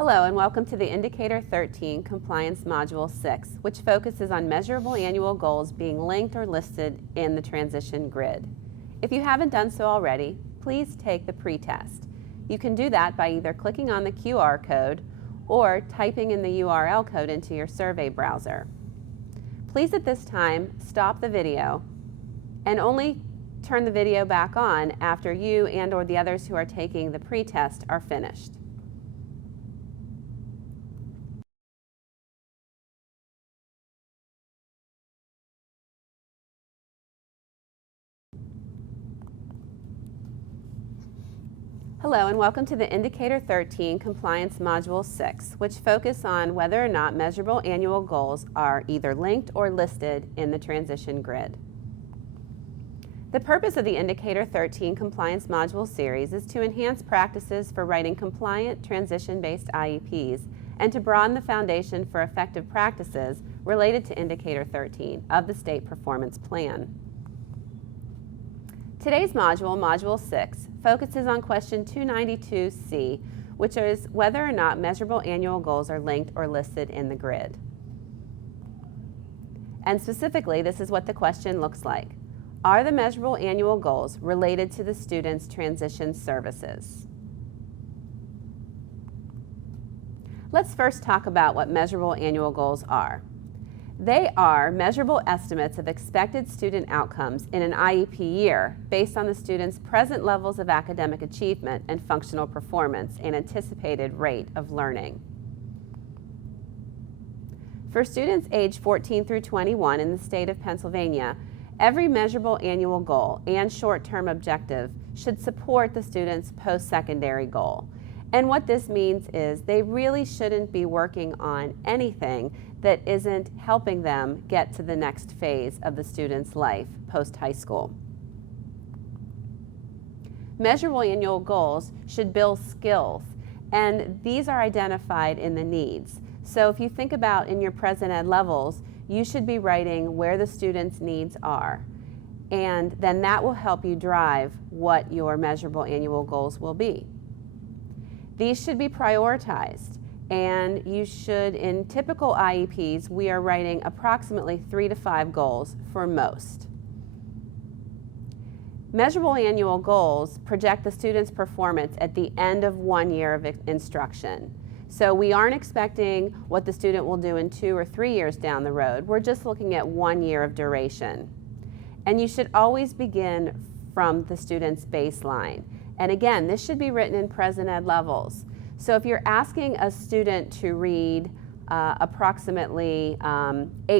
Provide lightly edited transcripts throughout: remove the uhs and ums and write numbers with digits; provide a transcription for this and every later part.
Hello and welcome to the Indicator 13 Compliance Module 6, which focuses on measurable annual goals being linked or listed in the transition grid. If you haven't done so already, please take the pretest. You can do that by either clicking on the QR code or typing in the URL code into your survey browser. Please at this time stop the video and only turn the video back on after you and/or the others who are taking the pretest are finished. Hello and welcome to the Indicator 13 Compliance Module 6, which focus on whether or not measurable annual goals are either linked or listed in the transition grid. The purpose of the Indicator 13 Compliance Module series is to enhance practices for writing compliant transition-based IEPs and to broaden the foundation for effective practices related to Indicator 13 of the State Performance Plan. Today's module, Module 6, focuses on question 292C, which is whether or not measurable annual goals are linked or listed in the grid. And specifically, this is what the question looks like. Are the measurable annual goals related to the student's transition services? Let's first talk about what measurable annual goals are. They are measurable estimates of expected student outcomes in an IEP year based on the student's present levels of academic achievement and functional performance and anticipated rate of learning. For students aged 14 through 21 in the state of Pennsylvania, every measurable annual goal and short-term objective should support the student's post-secondary goal. And what this means is they really shouldn't be working on anything that isn't helping them get to the next phase of the student's life post-high school. Measurable annual goals should build skills, and these are identified in the needs. So if you think about in your present ed levels, you should be writing where the student's needs are, and then that will help you drive what your measurable annual goals will be. These should be prioritized, and you should, in typical IEPs, we are writing approximately 3 to 5 goals for most. Measurable annual goals project the student's performance at the end of 1 year of instruction. So we aren't expecting what the student will do in 2 or 3 years down the road. We're just looking at 1 year of duration. And you should always begin from the student's baseline. And again, this should be written in present ed levels. So if you're asking a student to read approximately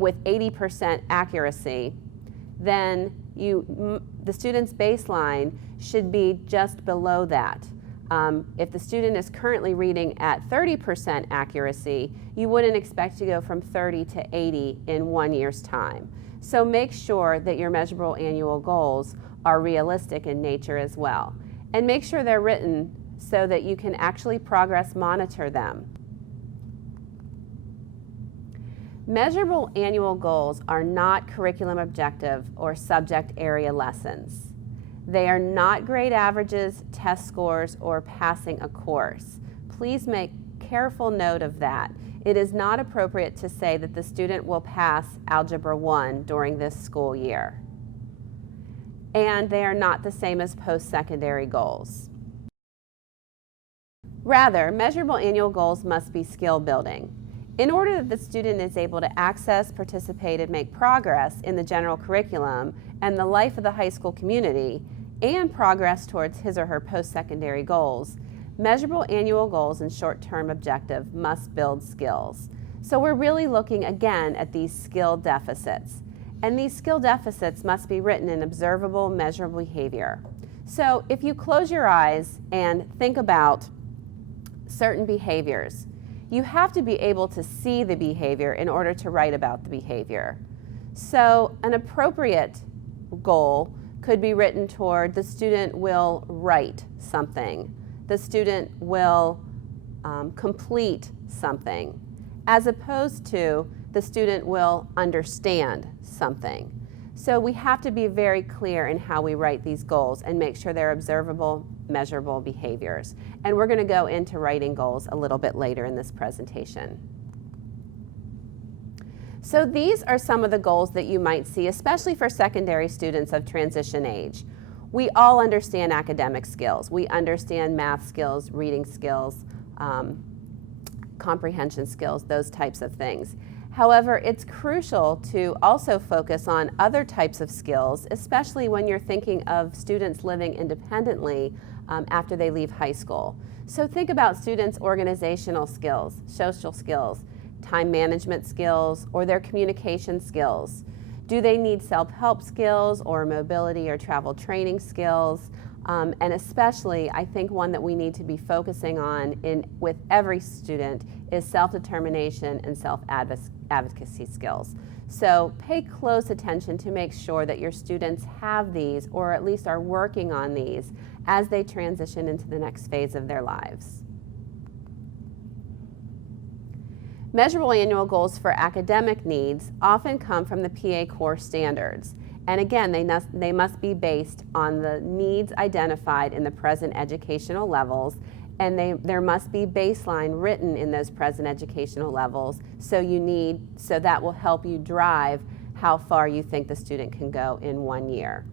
with 80% accuracy, then the student's baseline should be just below that. If the student is currently reading at 30% accuracy, you wouldn't expect to go from 30 to 80 in 1 year's time. So make sure that your measurable annual goals are realistic in nature as well. And make sure they're written so that you can actually progress monitor them. Measurable annual goals are not curriculum objective or subject area lessons. They are not grade averages, test scores, or passing a course. Please make careful note of that. It is not appropriate to say that the student will pass Algebra 1 during this school year. And they are not the same as post-secondary goals. Rather, measurable annual goals must be skill building. In order that the student is able to access, participate, and make progress in the general curriculum and the life of the high school community, and progress towards his or her post-secondary goals, measurable annual goals and short-term objective must build skills. So we're really looking again at these skill deficits. And these skill deficits must be written in observable, measurable behavior. So if you close your eyes and think about certain behaviors, you have to be able to see the behavior in order to write about the behavior. So an appropriate goal could be written toward the student will write something, the student will complete something, as opposed to the student will understand something. So we have to be very clear in how we write these goals and make sure they're observable measurable behaviors. And we're going to go into writing goals a little bit later in this presentation. So these are some of the goals that you might see, especially for secondary students of transition age. We all understand academic skills. We understand math skills, reading skills, comprehension skills, those types of things. However, it's crucial to also focus on other types of skills, especially when you're thinking of students living independently after they leave high school. So think about students' organizational skills, social skills, time management skills, or their communication skills. Do they need self-help skills or mobility or travel training skills? And especially, I think one that we need to be focusing on with every student is self-determination and self-advocacy skills. So pay close attention to make sure that your students have these, or at least are working on these, as they transition into the next phase of their lives. Measurable annual goals for academic needs often come from the PA core standards. And again, they must be based on the needs identified in the present educational levels, and there must be baseline written in those present educational levels, so that will help you drive how far you think the student can go in 1 year.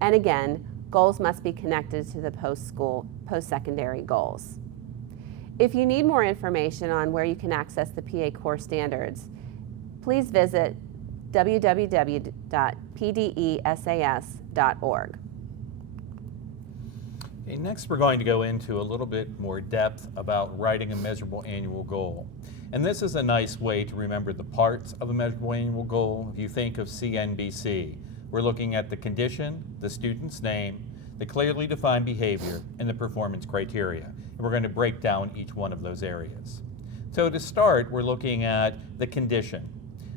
And again, goals must be connected to the post-secondary goals. If you need more information on where you can access the PA core standards, please visit www.pdesas.org. Okay, next we're going to go into a little bit more depth about writing a measurable annual goal. And this is a nice way to remember the parts of a measurable annual goal. If you think of CNBC, we're looking at the condition, the student's name, the clearly defined behavior, and the performance criteria. And we're going to break down each one of those areas. So to start, we're looking at the condition.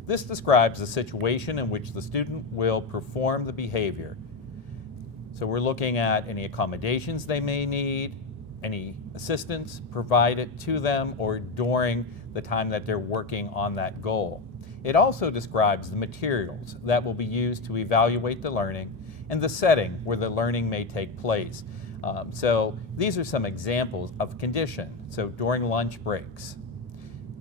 This describes the situation in which the student will perform the behavior. So we're looking at any accommodations they may need, any assistance provided to them or during the time that they're working on that goal. It also describes the materials that will be used to evaluate the learning and the setting where the learning may take place. So these are some examples of condition. So during lunch breaks,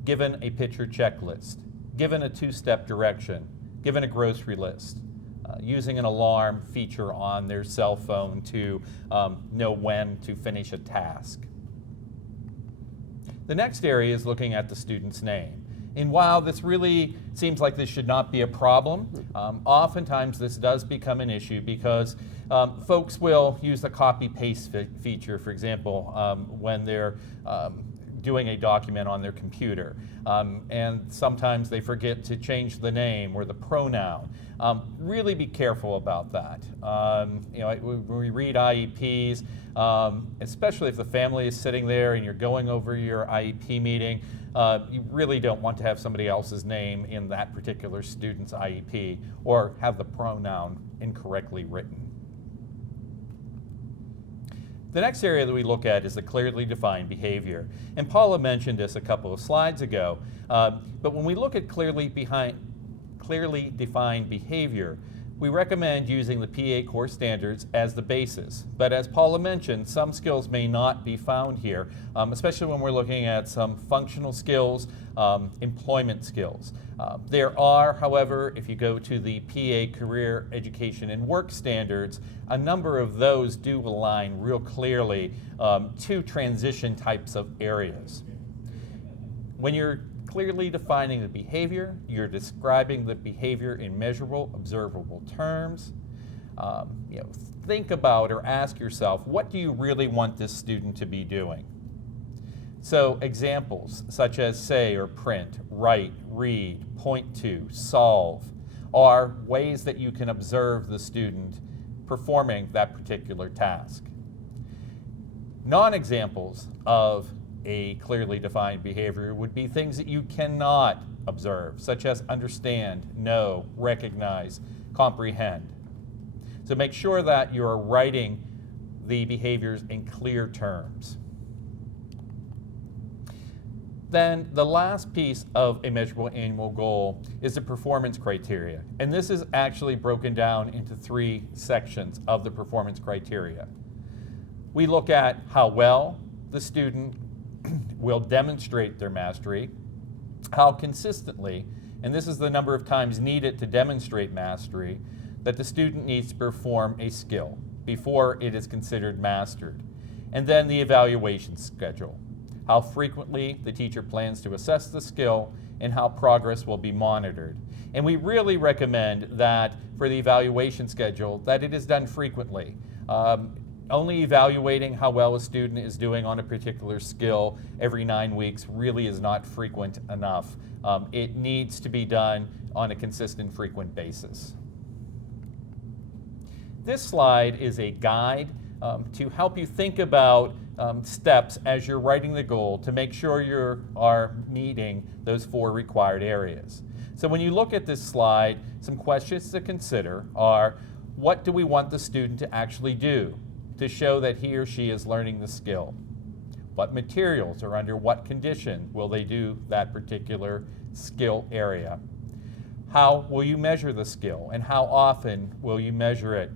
given a picture checklist, given a two-step direction, given a grocery list, using an alarm feature on their cell phone to know when to finish a task. The next area is looking at the student's name. And while this really seems like this should not be a problem, oftentimes this does become an issue because folks will use the copy-paste feature, for example, when they're doing a document on their computer. And sometimes they forget to change the name or the pronoun. Really be careful about that. When we read IEPs, especially if the family is sitting there and you're going over your IEP meeting, you really don't want to have somebody else's name in that particular student's IEP or have the pronoun incorrectly written. The next area that we look at is the clearly defined behavior. And Paula mentioned this a couple of slides ago, but when we look at clearly defined behavior, we recommend using the PA core standards as the basis. But as Paula mentioned, some skills may not be found here, especially when we're looking at some functional skills, employment skills. There are, however, if you go to the PA Career Education and Work Standards, a number of those do align real clearly to transition types of areas. When you're clearly defining the behavior, you're describing the behavior in measurable, observable terms. Think about or ask yourself, what do you really want this student to be doing? So examples such as say or print, write, read, point to, solve are ways that you can observe the student performing that particular task. Non-examples of a clearly defined behavior would be things that you cannot observe, such as understand, know, recognize, comprehend. So make sure that you're writing the behaviors in clear terms. Then the last piece of a measurable annual goal is the performance criteria. And this is actually broken down into 3 sections of the performance criteria. We look at how well the student will demonstrate their mastery, how consistently, and this is the number of times needed to demonstrate mastery, that the student needs to perform a skill before it is considered mastered. And then the evaluation schedule, how frequently the teacher plans to assess the skill and how progress will be monitored. And we really recommend that for the evaluation schedule that it is done frequently. Only evaluating how well a student is doing on a particular skill every 9 weeks really is not frequent enough. It needs to be done on a consistent, frequent basis. This slide is a guide to help you think about steps as you're writing the goal to make sure you are meeting those 4 required areas. So when you look at this slide, some questions to consider are, what do we want the student to actually do to show that he or she is learning the skill? What materials or under what condition will they do that particular skill area? How will you measure the skill and how often will you measure it?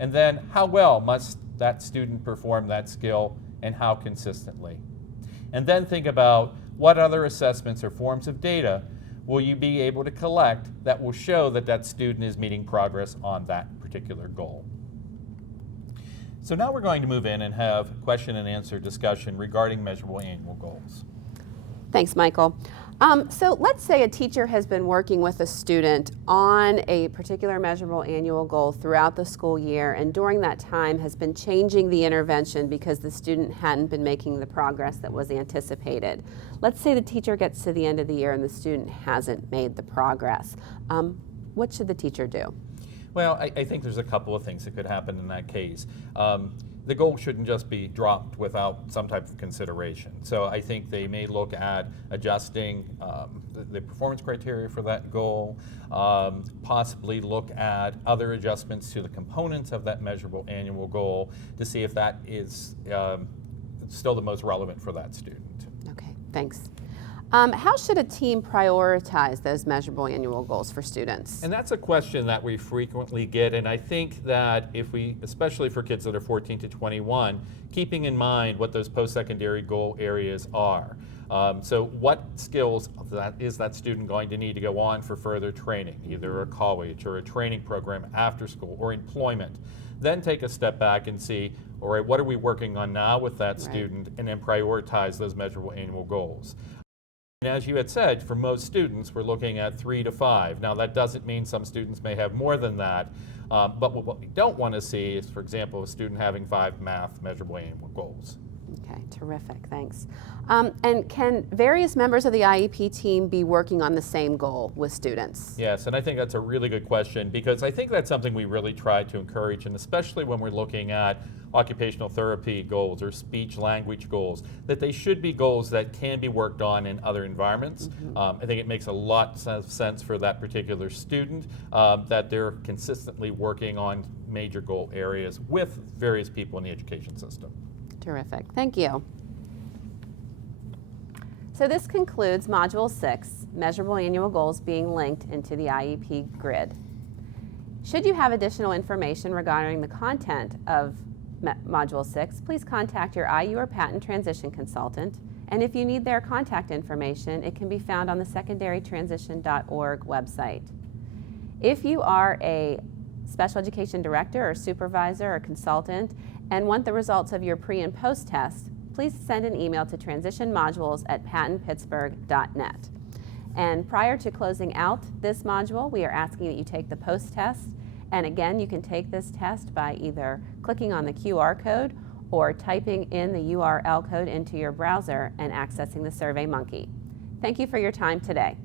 And then how well must that student perform that skill and how consistently? And then think about what other assessments or forms of data will you be able to collect that will show that that student is meeting progress on that particular goal. So now we're going to move in and have question and answer discussion regarding measurable annual goals. Thanks, Michael. So let's say a teacher has been working with a student on a particular measurable annual goal throughout the school year, and during that time has been changing the intervention because the student hadn't been making the progress that was anticipated. Let's say the teacher gets to the end of the year and the student hasn't made the progress. What should the teacher do? Well, I think there's a couple of things that could happen in that case. The goal shouldn't just be dropped without some type of consideration. So I think they may look at adjusting the performance criteria for that goal, possibly look at other adjustments to the components of that measurable annual goal to see if that is still the most relevant for that student. Okay, thanks. How should a team prioritize those measurable annual goals for students? And that's a question that we frequently get, and I think that if we, especially for kids that are 14 to 21, keeping in mind what those post-secondary goal areas are. So what skills is that student going to need to go on for further training, either a college or a training program after school or employment? Then take a step back and see, all right, what are we working on now with that student, and then prioritize those measurable annual goals. And as you had said, for most students, we're looking at 3 to 5. Now, that doesn't mean some students may have more than that, but what we don't want to see is, for example, a student having 5 math measurable annual goals. Okay, terrific, thanks. And can various members of the IEP team be working on the same goal with students? Yes, and I think that's a really good question, because I think that's something we really try to encourage, and especially when we're looking at occupational therapy goals or speech language goals, that they should be goals that can be worked on in other environments. Mm-hmm. I think it makes a lot of sense for that particular student that they're consistently working on major goal areas with various people in the education system. Terrific, thank you. So this concludes Module 6, Measurable Annual Goals being linked into the IEP grid. Should you have additional information regarding the content of Module 6, please contact your IU or patent transition consultant. And if you need their contact information, it can be found on the secondarytransition.org website. If you are a special education director or supervisor or consultant and want the results of your pre and post test, please send an email to transitionmodules@patentpittsburgh.net. And prior to closing out this module, we are asking that you take the post test. And again, you can take this test by either clicking on the QR code or typing in the URL code into your browser and accessing the SurveyMonkey. Thank you for your time today.